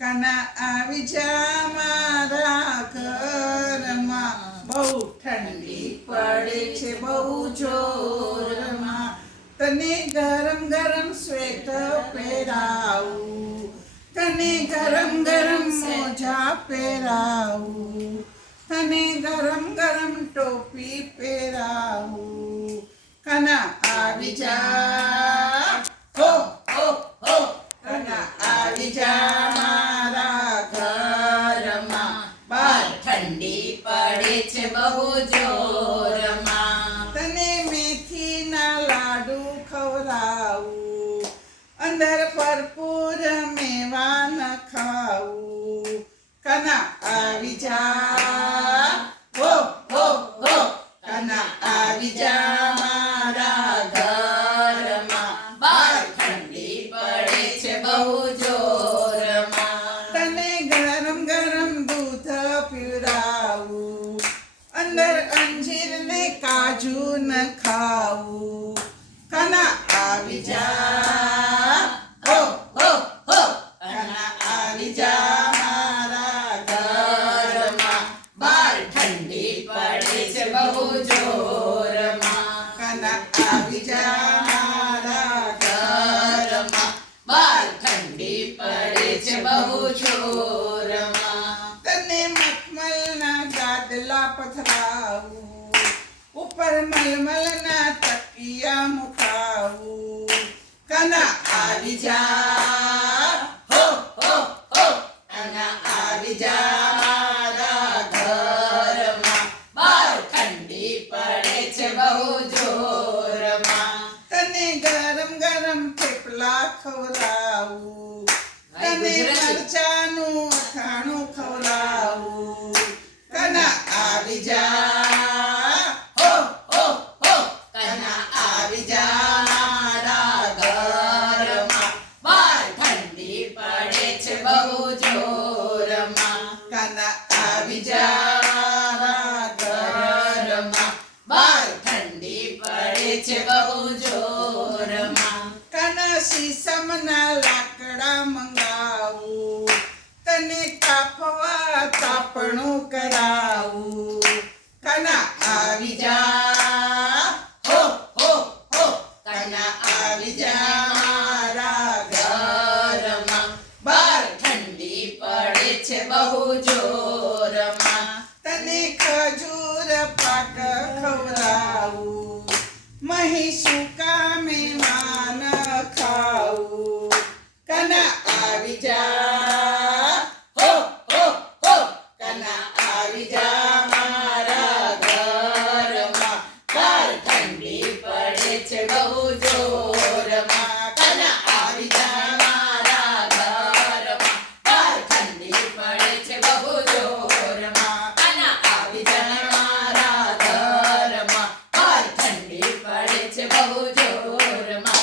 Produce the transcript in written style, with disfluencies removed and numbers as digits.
કાના આવી જા મારા ઘરમાં, બહુ ઠંડી પડે છે બહુ જોરમાં. તને ગરમ ગરમ સ્વેટર પહેરાવું, તને ગરમ ગરમ મોજા પહેરાવું, તને ગરમ ગરમ ટોપી પહેરાવું. કાના આવી જા, હો હો હો, કાના આવી જા મારા ઘરમાં, બહાર ઠંડી પડે છે બહુ જોરમાં. તને મેથીના લાડુ ખવડાવું, અંદર ભરપૂર મેવા નખાવું. કાના આવી જા, હો હો હો, કાના આવી જા મારા ઘરમાં, બહાર ઠંડી પડે છે બહુ જોરમાં. તને ગરમ ગરમ દૂધ પીવડાવું, અંદર અંજીર ને કાજુ નખાવું. કાના આવી જા, હો હો હો, કાના આવી જા મારા ઘરમાં, બહાર ઠંડી પડે છે બહુ જોરમાં. કાના આવી જા મારા ઘરમાં બહાર ઠંડી પડે છે બહુ જોરમાં. તને મખમલના ગાદલા પથરાવું, ઉપર મલમલના તકિયા મુકાવું. કાના આવી જા, હો હો હો, કાના આવી જા મારા ઘરમાં, બહાર ઠંડી પડે છે બહુ જોરમાં. તને ગરમ ગરમ થેપલા ખવડાવું, તને મરચાનું અથાણું ખવડાવું. કાના આવી જા, હો હો હો, કાના આવી જા મારા ઘરમાં, બહાર ઠંડી પડે છે બહુ જોરમાં. કાના આવી જા મારા ઘરમાં, બહાર ઠંડી પડે છે બહુ જોરમાં. કાના સીસમના લાકડા મંગાવું, તને કાપવા તાપણું કરાવું. કાના આવી જા, હો હો હો, કાના આવી જા મારા ઘરમાં, બહાર ઠંડી પડે છે બહુ જોરમાં. તને ખજૂર પાક ખવડાવું, મહી સૂકા મેવાન ખાવું. કાના આવી જા, હો હો હો, કાના આવી જા મારા ઘરમાં, બહાર ઠંડી પડે છે બહુ જોરમાં. કાના આવી જા મારા ઘરમાં બહાર ઠંડી પડે છે બહુ જોરમાં. કાના આવી જા મારા ઘરમાં, બહાર ઠંડી પડે છે બહુ જોરમાં.